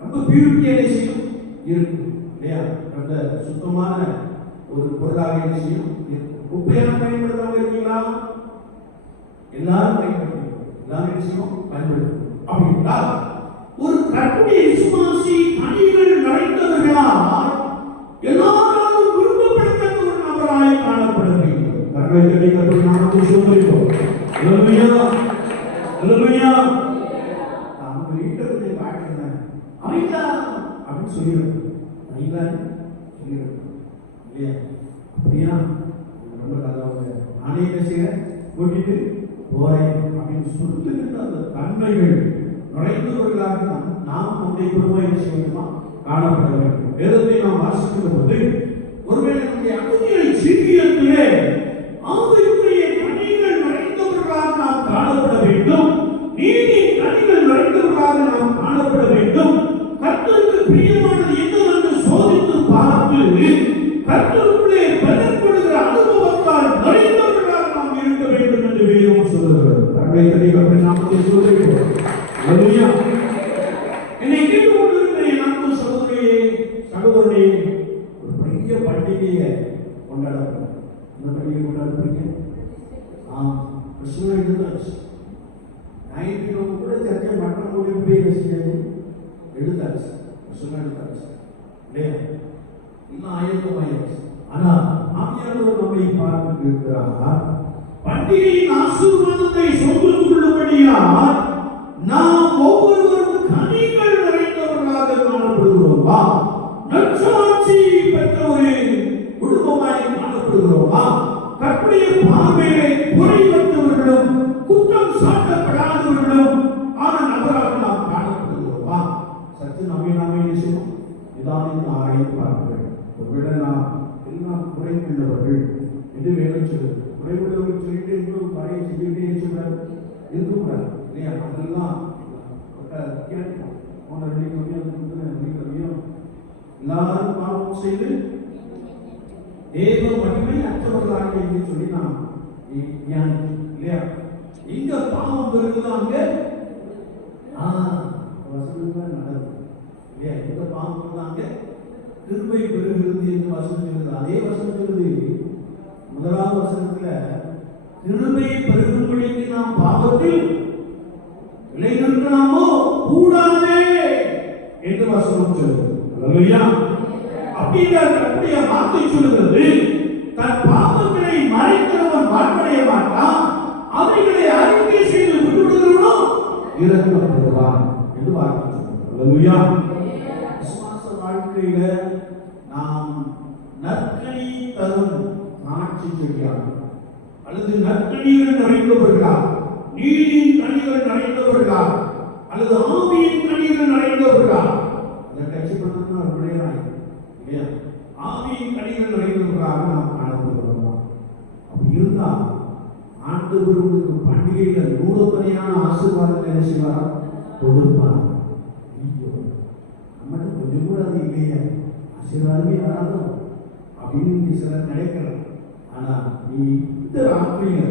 ரொம்ப பியூரிட்டியான விஷயம் இருக்கும் இல்லையா? ரொம்ப சுத்தமான ஒரு பொருளாக விஷயம் இருக்கும். உப்பையெல்லாம் பயன்படுத்தாம இருக்கீங்களா? எல்லாரும் பயன்படுத்தும். எல்லாரும் விஷயம் பயன்படுத்தும். அப்படின்னா ஒரு கர்த்தருடைய விசுவாசி கனிகள் நிறைந்தவர்களால் எல்லாராலும் விரும்பப்படத்தக்க ஒரு நபராய் காணப்பட வேண்டும். கர்த்தரை கர்த்தர் நாமத்தை சொல்லுகிறோம். அல்லேலூயா. அல்லேலூயா. அவங்க வீட்டை கொஞ்சம் காட்டுறேன் அமைதா அப்படின்னு சொல்லிடுறோம். அமைதா சொல்லிடுறோம் இல்லையா? அப்படியா? ரொம்ப நல்லவங்க. நானே என்ன செய்யறேன்? கூட்டிட்டு போறேன் அப்படின்னு சொல்லுகின்ற அந்த தன்மைகள் நுழைந்தவர்களாக நாம் நம்முடைய குடும்பம் என்ன செய்யணுமா? காணப்பட வேண்டும். வேதத்தை நாம் வாசிக்கிற போது ஒருவேளை நம்முடைய அனுதின ஜீவியத்திலே ஆவிக்குரிய கனிகள் நிறைந்தவர்களாக நாம் காணப்பட வேண்டும். நீதி கனிகள் நிறைந்தவர்களாக நாம் காணப்பட வேண்டும். கர்த்தருக்கு பிரியமானது என்னவென்று சோதித்து பார்த்து கர்த்தருக்குள்ளே பலப்படுகிற அனுபவத்தால் நிறைந்தவர்களாக நாம் இருக்க வேண்டும் என்று வேதம் சொல்லுகிறது. தங்களை நாமத்தை சொல்லுகிறோம். அல்லேலூயா. என்னை கேட்டுக்கொண்டிருக்கிற என் அன்பு சகோதரியே, சகோதரனே, ஒரு பெரிய பண்டிகையை கொண்டாடப்படுது. இந்த பண்டிகை கொண்டாடுறீங்க? கிறிஸ்துவ எழுதாச்சு. ஞாயிற்றுக்கிழமை கூட சர்ச்சை மற்ற மொழி போய் எழுதாச்சு. கிறிஸ்துவ எழுதாச்சு இல்லையா? இன்னும் ஆயத்தமாயிருச்சு. ஆனா ஆவியானவர் நம்மை பார்த்து இருக்கிறார். பண்டிகையின் ஆசீர்வாதத்தை சொந்தம் கொள்ளும்படியால் நாம் ஒவ்வொருவரும் கனிகள் நிறைந்தவர்களாக காணப்படுகிறோம். பார்க்கிறேன். ஒருவேளை நாம் எல்லாம் குறைவுள்ளவர்கள் என்று வேலை சொல்லுது. குறைவுள்ளவர்கள் சொல்லிட்டு இன்னும் பறையை செஞ்சுக்கிட்டே சொல்றாரு இருக்கக்கூடாது இல்லையா? அதெல்லாம் கேட்கும். போன வெள்ளிக்கிழமையும் எல்லாரும் பாவம் செய்து தேவ மகிமை அற்றவர்களாக என்று சொல்லி நாம் இல்லையா? இங்க பாவம் பெருகுது, அங்க வசனங்கள் நடந்தது இல்லையா? இந்த பாவம் தான் அங்க கிருபை பெறுகிறது என்று வசனம் சொல்லுது. அதே வசனம் சொல்லுது முதலாவது வசனத்துல, கிருபை பெருகும்படிக்கு நாம் பாவத்தில் நிலைநிற்கலாமோ கூடாதே என்று வசனம் சொல்லுது. அல்லேலூயா. அப்படியே வார்த்தை சொல்லுகிறது, தன் பாவங்களை மறைக்கிறவன் வாழ்வடைய மாட்டான், அவைகளை அறிக்கை செய்து விட்டுவிடுகிறவனோ இரக்கப்படுவான் என்று வார்த்தை சொல்லுகிறது. அல்லேலூயா. விசுவாச வாழ்க்கையில நாம் நற்கனி தரும் சாட்சி செடியாக அல்லது நற்கனிகள் நிறைந்தவர்களா, நீதியின் கனிகள் நிறைந்தவர்களா, அல்லது ஆவியின் கனிகள் நிறைந்தவர்களா, அதை கட்சி பண்ணணும் ஒரு விடையாய் இல்லையா? ஆவியின் கனிகள் நிறைந்தவர்களாக நாம் காணப்படுகிறோம். அப்படி இருந்தா ஆண்டவர் உங்களுக்கு பண்டிகையில நூறுபடியான ஆசீர்வாதத்தை என்ன செய்வாரா? கொடுப்பார். நம்மகிட்ட கொஞ்சம் கூட அது இல்லையே, ஆசீர்வாதமே வராதோ அப்படின்னு சிலர் நினைக்கிறார். ஆனா நீ இந்த ராத்திரியில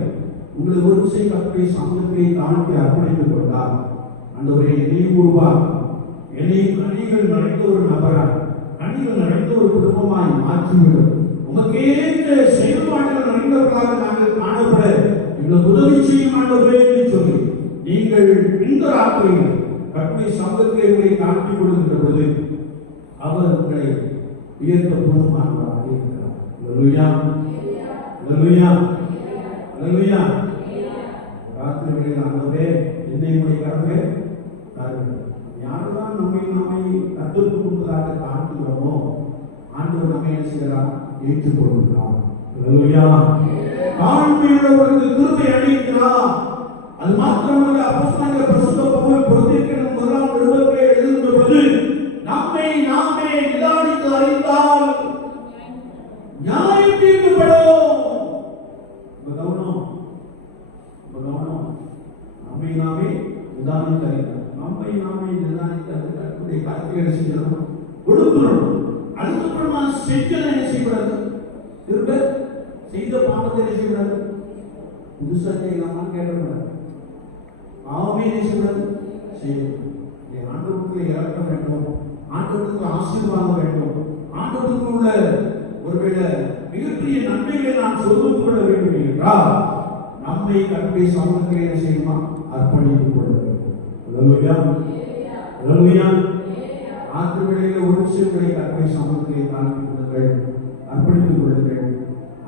உங்களை ஒரு விஷயம் கற்பனை சமூகத்தை தாண்டி அர்ப்பணித்துக் கொண்டால், ஆண்டவரே என்னையும் உருவாக்கும், என்னையும் கனிகள் நிறைந்த ஒரு நபராய், கனிகள் நிறைந்த ஒரு குடும்பமாய் மாற்றிவிடும், உமக்கேற்ற செயல்பாடுகள் நிறைந்தவர்களாக நாங்கள் காணப்பட எங்களுக்கு உதவி செய்யும் ஆண்டவரே என்று சொல்லி நீங்கள் இந்த ராத்திரியில் கற்பனை சமூகத்தை உங்களை தாண்டி கொடுக்கின்ற பொழுது அவர் உங்களை உயர்த்த போதுமானவராக இருக்கிறார். அல்லேலூயா. அல்லேலூயா. அல்லேலூயா. ராத்திரி வேளையில் ஆண்டவரே என்னை உடைய கரத்திலே தாருங்கள். யாரெல்லாம் நம்மை கர்த்தருக்கு முன்பதாக தாழ்த்துகிறோமோ ஆண்டவர் நம்மை என்ன செய்கிறார்? ஏற்றுக்கொள்கிறார். அல்லேலூயா. தாழ்மையுள்ளவர்களுக்கு கிருபை அளிக்கிறார். அது மாத்திரமல்ல, அப்போஸ்தலனாகிய பரிசுத்த பவுல் கொரிந்தியர் முதலாம் நிருபத்திலே எழுதுகின்ற பொழுது, நம்மை நாமே நிதானித்து அறிந்தால் நியாயம் தீர்க்கப்படும். கவனம், நம்மை நாமே நிதானித்து அறிந்தால், நம்மை நாமே நிதானித்து அந்த கற்பனை காரியங்களை செஞ்சோம் கொடுக்கணும். அதுக்கப்புறமா செஞ்சதை என்ன செய்யக்கூடாது? திரும்ப செய்த பாவத்தை என்ன செய்யக்கூடாது? புதுசா செய்யலாமான்னு கேட்கக்கூடாது. பாவமே என்ன செய்யக்கூடாது? செய்யக்கூடாது. ஆண்டவருக்கு இறக்க வேண்டும், ஆண்டவருக்கு ஆசீர்வாதம் வேண்டும், ஆண்டவருக்கு உள்ள ஒருவேளை மிகப்பெரிய நன்மைகளை நாம் சொல்லிக் கொள்ள வேண்டும் என்றால் நம்மை கற்பை சமூகத்தில் என்ன செய்யுமா? அர்ப்பணித்துக் கொள்ள வேண்டும். அல்லேலூயா. அல்லேலூயா. ஆற்று வேளையில ஒரு விஷயங்களை கற்பை சமூகத்திலே தாழ்த்தி கொள்ளுங்கள், அர்ப்பணித்துக் கொள்ளுங்கள்.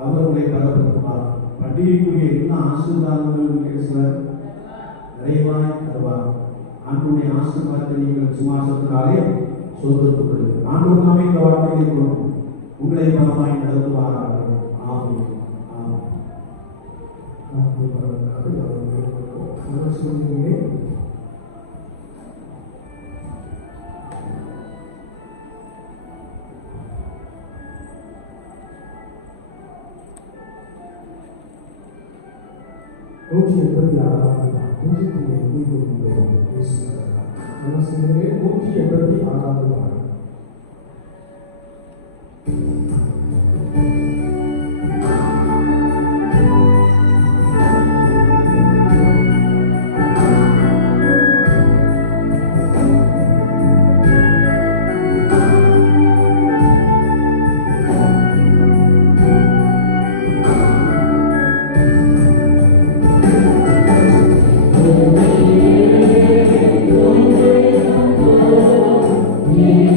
அவர் உங்களை பலப்படுத்துவார். பண்டிகைக்குரிய என்ன ஆசீர்வாதங்கள் பேசுவார்? நிறைவாய் தருவார். ஆண்டுடைய ஆசீர்வாதத்தை நீங்கள் விசுவாசத்தினாலே சொந்தத்துக் கொள்ளுங்கள். ஆண்டவர் நாமே இந்த வார்த்தையை கொண்டு உங்களை பலமாய் நடத்துவாராக. ஆமென். நூற்றி 86 பாடல். Yeah.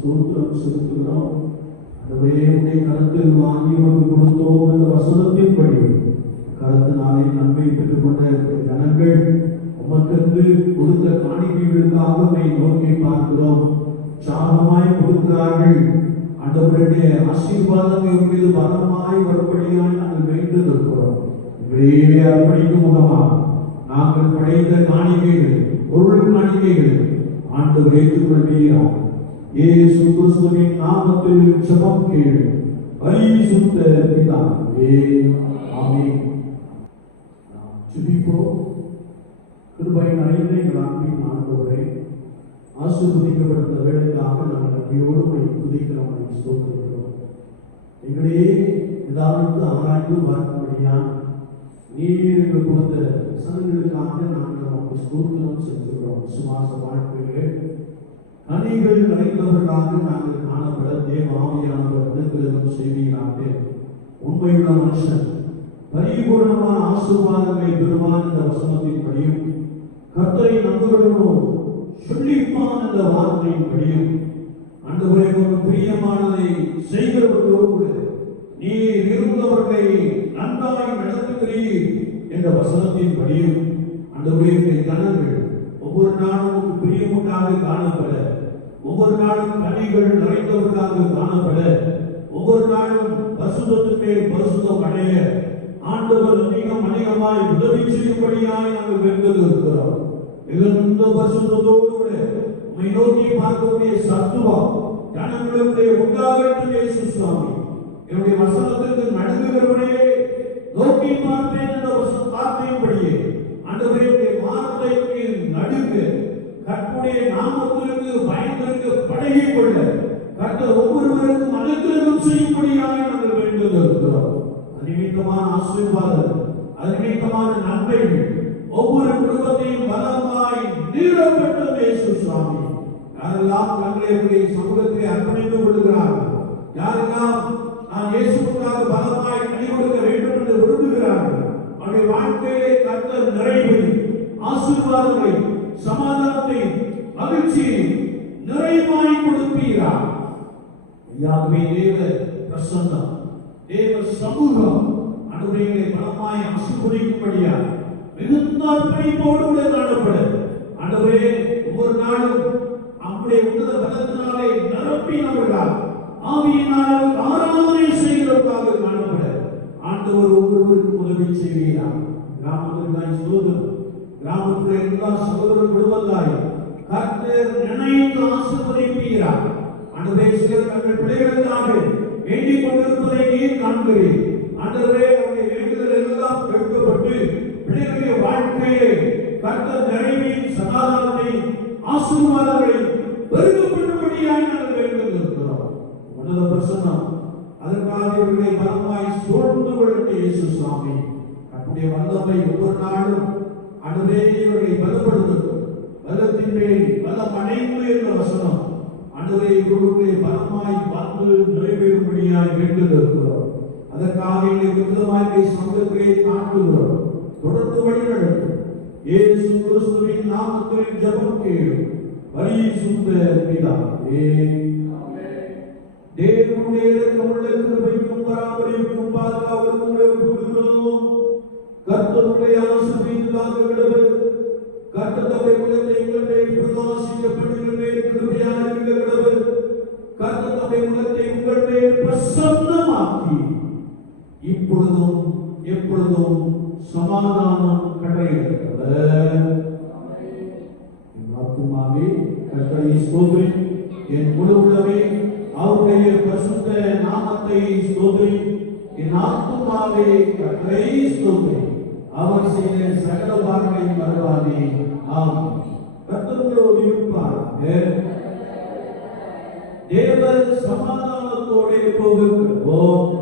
ஸ்தோத்திரம் செலுத்துகிறோம். ஆண்டவரே, உம்முடைய கரத்தில் வாங்கி உமக்கு கொடுத்தோம் என்ற வசனத்தின்படி கரத்தினாலே நன்மை பெற்றுக் கொண்ட ஜனங்கள் உமக்கென்று கொடுத்த காணிக்கைகளுக்காக உம்மை நோக்கி பார்க்கிறோம். சாதமாய் கொடுக்கிறார்கள். ஆண்டவருடைய ஆசீர்வாதத்தை உன் மீது பலமாய் வரும்படியாய் நாங்கள் வேண்டுகிறோம். இவரையே அர்ப்பணிக்கும் முகமா நாங்கள் படைத்த காணிக்கைகள், பொருள் காணிக்கைகள் ஆண்டவர் ஏற்றுக்கொள்வீராக. இயேசு கிறிஸ்துவின் நாமத்தில் ஜெபம் கேளு பரிசுத்த பிதாவே, ஆமென். ஜெபிப்போம். கிருபை நிறைந்த எங்கள் அன்பின் ஆண்டவரே, ஆசீர்வதிக்கப்பட்ட வேலைக்காக நாங்கள் நன்றியோடு துதிக்கிறோம், ஸ்தோத்திரிக்கிறோம். எங்களே ஏதாவது ஆராய்ந்து பார்க்கும்படியா நீர் எங்களுக்கு கொடுத்த வசனங்களுக்காக நாங்கள் நமக்கு ஸ்தோத்திரம் செலுத்துகிறோம். விசுவாச வாழ்க்கையிலே கனிகள் நிறைந்தவர்களாக நாங்கள் காணப்பட தேவ ஆவியானவர் அனுக்கிரகம் செய்வீராக. உண்மையுள்ள மனுஷன் பரிபூர்ணமான ஆசீர்வாதங்களை பெறுவான் என்ற வசனத்தின்படியும் கர்த்தரை நம்புகிறவனோ சொல்லிப்பான் என்ற வார்த்தையின்படியும் ஆண்டவரே, ஒரு பிரியமானதை செய்கிறவர்களோடு நீர் இருந்தவர்களை நன்றாய் நடத்துகிறீர் என்ற வசனத்தின்படியும் ஆண்டவரே, கணங்கள் ஒவ்வொரு நாளும் பிரியமுட்டாக காணப்பட, ஒவ்வொரு நாளும் கனிகள் நிறைந்தவர்களாக காணப்பட, ஒவ்வொரு நாளும் பரிசுத்தத்தின் மேல் பரிசுத்தம் அடைய ஆண்டவர் அதிகமாய் உதவி செய்யும்படியாய் நாங்கள் வேண்டுகிறோம். மிகுந்த பரிசுத்தத்தோடு உம்மை நோக்கி பார்க்கக்கூடிய சத்துவம் ஜனங்களுடைய உண்டாகட்டும். இயேசு சுவாமி, என்னுடைய வசனத்திற்கு நடுங்குகிறவனே நோக்கி பார்ப்பேன் என்ற வார்த்தையின்படியே ஆண்டவரே, வார்த்தைக்கு நடுங்க கர்த்தருடைய நாமத்திற்கு பயந்திருக்க பழகிக் கொள்ள கர்த்தர் ஒவ்வொருவருக்கும் அனுக்கிரகம் செய்யும்படியாக நாங்கள் வேண்டுகிறோம். அதிகமான ஆசீர்வாதம், அதிகமான நன்மைகள் ஒவ்வொரு குடும்பத்தையும் பலமாய் நீரப்பட்டும். இயேசு சுவாமி, யாரெல்லாம் தங்களுடைய சமூகத்தை அர்ப்பணித்துக் கொள்கிறார்கள், யாரெல்லாம் நான் இயேசுவுக்காக பலமாய் கனி கொடுக்க வேண்டும் என்று விரும்புகிறார்கள், அவருடைய வாழ்க்கையிலே கர்த்தர் நிறைவையும் ஆசீர்வாதங்களை, சமாதானத்தை, மகிழ்ச்சியை நிறைவாய் கொடுப்பீரார். யாகவே தேவ பிரசன்னம், தேவ சமூகம் அனுபவங்களை பலமாய் ஆசீர்வதிக்கும்படியா மிகுந்த அர்ப்பணிப்போடு கூட காணப்பட ஆண்டவரே, ஒவ்வொரு நாளும் நம்முடைய உன்னத பலத்தினாலே நிரப்பினவர்களால் ஆவியினால் ஆராதனை செய்கிறவர்களாக காணப்பட ஆண்டவர் ஒவ்வொருவருக்கும் உதவி செய்வீரார். கிராமத்திற்காய் சோதனை, கிராமத்தில் எல்லா சகோதர குடும்பத்தாய் கர்த்தர் நினைத்து ஆசீர்வதிப்பீரார். ஆண்டவரே, சிலர் தங்கள் பிள்ளைகளுக்காக வேண்டிக் கொண்டிருப்பதை நீர் காண்கிறீர். ஆண்டவரே, அவருடைய வேண்டுதல் எல்லாம் கேட்கப்பட்டு பிள்ளைகளுடைய வாழ்க்கையை கர்த்தர் நிறைவையும் சமாதானத்தை ஆசீர்வாதங்களை பெருகப்படும்படியாய் நாங்கள் வேண்டுகிறோம். உன்னத பிரசன்னம் அதற்காக இவர்களை பலமாய் சூழ்ந்து கொள்ளட்டும். இயேசு சுவாமி, நம்முடைய வல்லமை ஒவ்வொரு நாளும் ஆண்டவரே இவர்களை பலப்படுத்தட்டும். பலத்தின் மேல் பலம் அடைந்து என்ற வசனம் ஆண்டவரே இவர்களுடைய பலமாய் வந்து நிறைவேறும்படியாய் வேண்டுகிறோம். அதற்காக விதமாக சமூகத்திலே காட்டுகிறோம். தொடர்ந்து வழி நடக்கும். இயேசு கிறிஸ்துவின் நாமத்தில் ஜெபம் கேளு பரிசுத்த பிதாவே, தேவனுடைய இரக்கமுள்ள கிருபைக்கும் பராமரிப்புக்கும் பாதுகாவலுக்கும் ஒப்புக்கொடுக்கிறோம். கர்த்தருடைய ஆசீர்வாதமாக கடவுள் கர்த்தருடைய உள்ளத்தை உங்கள் மேல் பிரகாசிக்கப்பட்டு உங்கள் மேல் கிருபையாக இருக்க கடவுள். கர்த்தருடைய உள்ளத்தை உங்கள் மேல் பிரசன்னமாக்கி இப்பொழுதும் எப்பொழுதும் சமாதானம் கட்டளையிடுகிறவர். என் ஆத்துமாவே கர்த்தரை ஸ்தோத்திரி, என் முழு உள்ளமே அவருடைய பரிசுத்த நாமத்தை ஸ்தோத்திரி. என் ஆத்துமாவே கர்த்தரை ஸ்தோத்திரி, அவர் செய்த சகல பாவங்களையும் மறவாதே. ஆமென். கர்த்தரோடு இருப்பார். தேவ சமாதானத்தோடு போகிறோம்.